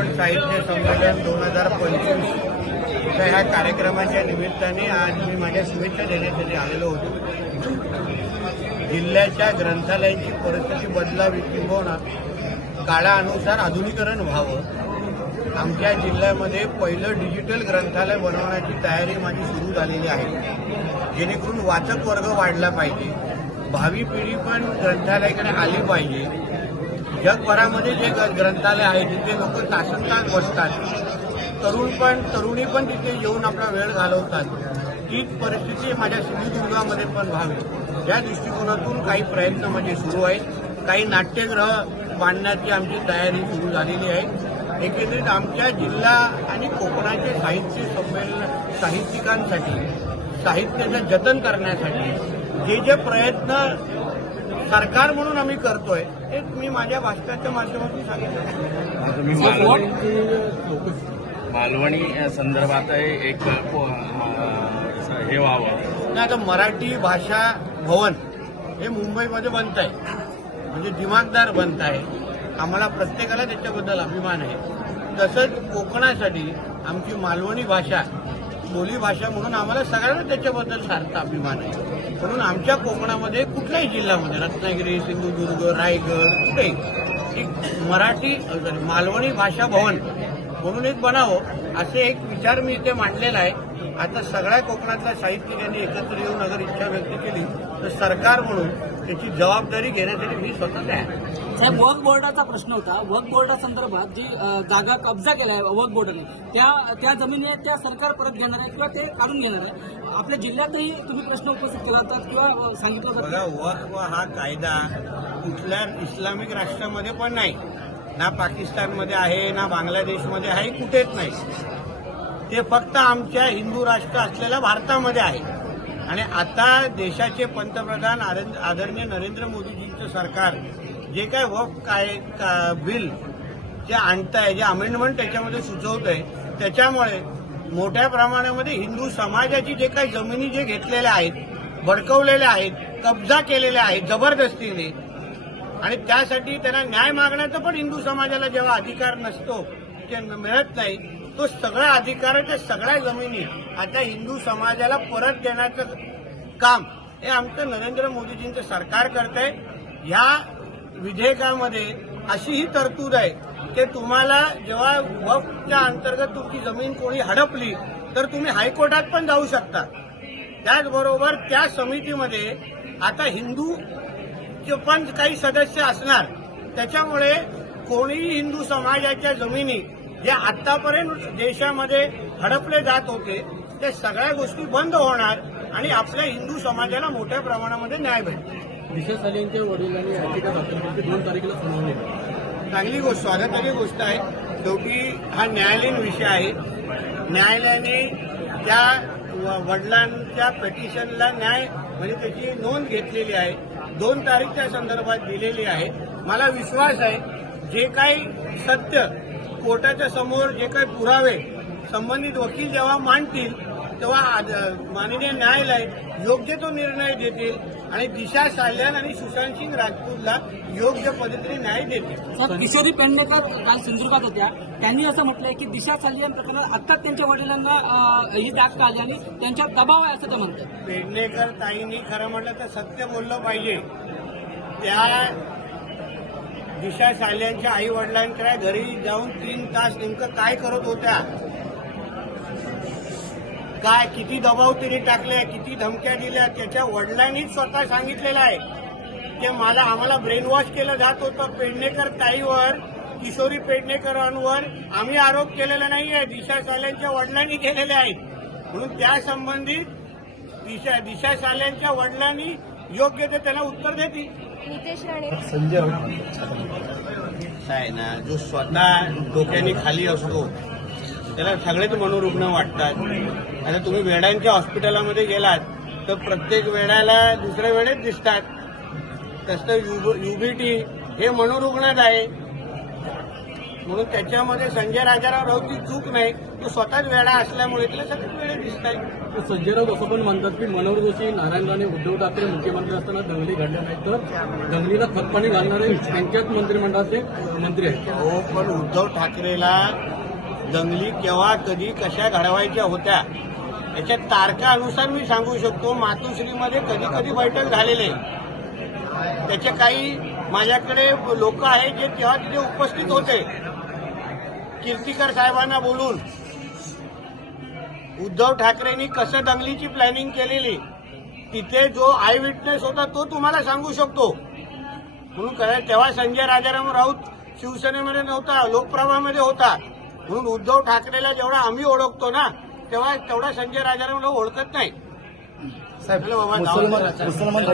कोकण साहित्य संमेलन 2025 ह्या कार्यक्रमाच्या निमित्ताने आज मी माझ्या शुभेच्छा देण्यासाठी आलेलो होतो। जिल्ह्याच्या ग्रंथालयांची परिस्थिती बदलावी किंवा काळानुसार आधुनिकीकरण व्हावं। आमच्या जिल्ह्यामध्ये पहिलं डिजिटल ग्रंथालय बनवण्याची तयारी माझी सुरू झालेली आहे, जेणेकरून वाचक वर्ग वाढला पाहिजे, भावी पिढी पण ग्रंथालयाकडे आली पाहिजे। जगभरामध्ये जे ग्रंथालय आहे तिथे लोक तासनतास बसतात, तरुणी पण तिथे येऊन आपला वेळ घालवतात। तीच परिस्थिती माझ्या सिंधुदुर्गामध्ये पण व्हावी या दृष्टिकोनातून काही प्रयत्न म्हणजे सुरू आहेत। काही नाट्यगृह बांधण्याची आमची तयारी सुरू झालेली आहे। एकंदरीत आमच्या जिल्हा आणि कोकणाचे साहित्य संमेलन साहित्यिकांसाठी साहित्याचं जतन करण्यासाठी जे प्रयत्न सरकार म्हणून आम्ही करतोय ते मी माझ्या भाषणाच्या माध्यमातून सांगितलं। मालवणी संदर्भात एक हे व्हावं नाही, आता मराठी भाषा भवन हे मुंबईमध्ये बनत आहे, म्हणजे दिमागदार बनत आहे। आम्हाला प्रत्येकाला त्याच्याबद्दल अभिमान आहे। तसंच कोकणासाठी आमची मालवणी भाषा बोली भाषा म्हणून आम्हाला सगळ्यांना त्याच्याबद्दल सारखा अभिमान आहे। म्हणून आमच्या कोकणामध्ये कुठल्याही जिल्ह्यामध्ये रत्नागिरी, सिंधुदुर्ग, रायगड कुठेही एक मराठी मालवणी भाषा भवन म्हणून एक बनावं असे एक विचार मी इथे मांडलेला आहे। आता सगळ्या कोकणातल्या साहित्यिकांनी एकत्र येऊन अगर इच्छा व्यक्त केली तर सरकार म्हणून त्याची जबाबदारी घेण्यासाठी मी स्वतः तयार आहे। साहेब, वक्फ बोर्डाचा प्रश्न होता। वक्फ बोर्डासंदर्भात जी जागा कब्जा केला आहे वक्फ बोर्डाने, त्या जमिनी त्या सरकार परत घेणार आहे किंवा ते काढून घेणार आहे। आपल्या जिल्ह्यातही तुम्ही प्रश्न उपस्थित करतात किंवा सांगितलं जातं। बघा, वक्फ हा कायदा कुठल्या इस्लामिक राष्ट्रामध्ये पण नाही, ना पाकिस्तानमध्ये आहे, ना बांगलादेशमध्ये आहे, कुठेच नाही। ते फक्त आमच्या हिंदू राष्ट्र असलेल्या भारतामध्ये आहे। आणि आता देशाचे पंतप्रधान आदरणीय नरेंद्र मोदीजींचं सरकार जे काय वक्फ बिल जे आणतंय, जे अमेंडमेंट त्याच्यामध्ये सुचवत आहे, त्याच्यामुळे मोठ्या प्रमाणामध्ये हिंदू समाजाची जे काही जमिनी जे घेतलेल्या आहेत, भडकवलेल्या आहेत, कब्जा केलेल्या आहेत जबरदस्तीने, आणि त्यासाठी त्यांना न्याय मागण्याचा पण हिंदू समाजाला जेव्हा अधिकार नसतो, ते मिळत नाही, तो सगळा अधिकाराच्या सगळ्या जमिनी आता हिंदू समाजाला परत देण्याचं काम हे आमचं नरेंद्र मोदीजींचं सरकार करतंय। या विधेयकामध्ये अशी ही तरतूद आहे की तुम्हाला जेव्हा वक्फच्या अंतर्गत तुमची जमीन कोणी हडपली तर तुम्ही हायकोर्टात पण जाऊ शकता। त्याचबरोबर त्या समितीमध्ये आता हिंदूचे पण काही सदस्य असणार, त्याच्यामुळे कोणीही हिंदू समाजाच्या जमिनी जे आतापर्यंत देशामध्ये हडपले जात होते ते सगळ्या गोष्टी बंद होणार आणि आपल्या हिंदू समाजाला मोठ्या प्रमाणामध्ये न्याय भेटेल। दिशा सालेंच्या वडिलांनी याचिका दाखल केली, 2 तारखेला सुनावणी। चांगली गोष्ट, स्वागताची गोष्ट आहे। शेवटी हा न्यायालयीन विषय आहे। न्यायालयाने त्या वडिलांच्या पिटिशनला न्याय म्हणजे त्याची नोंद घेतलेली आहे, 2 तारीख त्या संदर्भात दिलेली आहे। मला विश्वास आहे जे काही सत्य कोर्टाच्या समोर जे काही पुरावे संबंधित वकील जेव्हा मांडतील तेव्हा माननीय न्यायालय योग्य तो निर्णय देतील आणि दिशा साल्यान आणि सुशांत सिंग राजपूतला योग्य पद्धतीने न्याय देतील। किशोरी पेडणेकर काल सिंधुदुर्गात होत्या, त्यांनी असं म्हटलंय की दिशा सालियन प्रकरणात आत्ताच त्यांच्या वडिलांना ही जास्त आली आणि त्यांच्यावर दबाव आहे असं ते म्हणतात। पेडणेकर ताईंनी खरं म्हटलं तर सत्य बोललं पाहिजे। त्या दिशा साल्यांच्या आई वडिलांकडे घरी जाऊन 3 तास नेमकं काय करत होत्या, काय किती दबाव तिने टाकले, किती धमक्या दिल्या, त्याच्या वडिलांनीच स्वतः सांगितलेलं आहे की आम्हाला ब्रेन वॉश केलं जात होतं। पेडणेकर ताईवर, किशोरी पेडणेकरांवर आम्ही आरोप केलेला नाहीये, दिशा साल्यांच्या वडिलांनी केलेले आहेत। म्हणून त्या संबंधित दिशा साल्यांच्या वडिलांनी योग्य ते त्यांना उत्तर देतील। नितेश राणे आहे ना, जो स्वतः डोक्याने खाली असतो त्याला सगळेच मनोरुग्ण वाटतात। आता तुम्ही वेड्यांच्या हॉस्पिटलमध्ये गेलात तर प्रत्येक वेड्याला दुसऱ्या वेळेत दिसतात, तसं युबीटी हे मनोरुग्णच आहे। म्हणून त्याच्यामध्ये संजय राजाराम राऊतची चूक नाही. तो स्वतःच वेडा असल्यामुळे तिला सगळे वेळे दिसत आहेत. तर संजय राऊत असं पण म्हणतात की मनोहर जोशी, नारायण राणे, उद्धव ठाकरे मुख्यमंत्री असताना दंगली घडल्या नाहीत, तर दंगलीला खतपाणी घालणारे त्यांच्याच मंत्रिमंडळाचे मंत्री आहेत. हो, पण उद्धव ठाकरेला दंगली केव्हा कधी कशा घडवायच्या होत्या याच्या तारखानुसार मी सांगू शकतो. मातोश्रीमध्ये कधी कधी बैठक झालेले, त्याचे काही माझ्याकडे लोक आहेत जे तेव्हा तिथे उपस्थित होते. कीर्तीकर साहेबांना बोलून उद्धव ठाकरेंनी कसं दंगलीची प्लॅनिंग केलेली तिथे जो आय विटनेस होता तो तुम्हाला सांगू शकतो. म्हणून तेव्हा संजय राजाराम राऊत शिवसेनेमध्ये नव्हता, लोकप्रभामध्ये होता. म्हणून उद्धव ठाकरेला जेवढा आम्ही ओळखतो ना तेव्हा तेवढा संजय राजाराम राऊत ओळखत नाही. साहेब, मुसलमान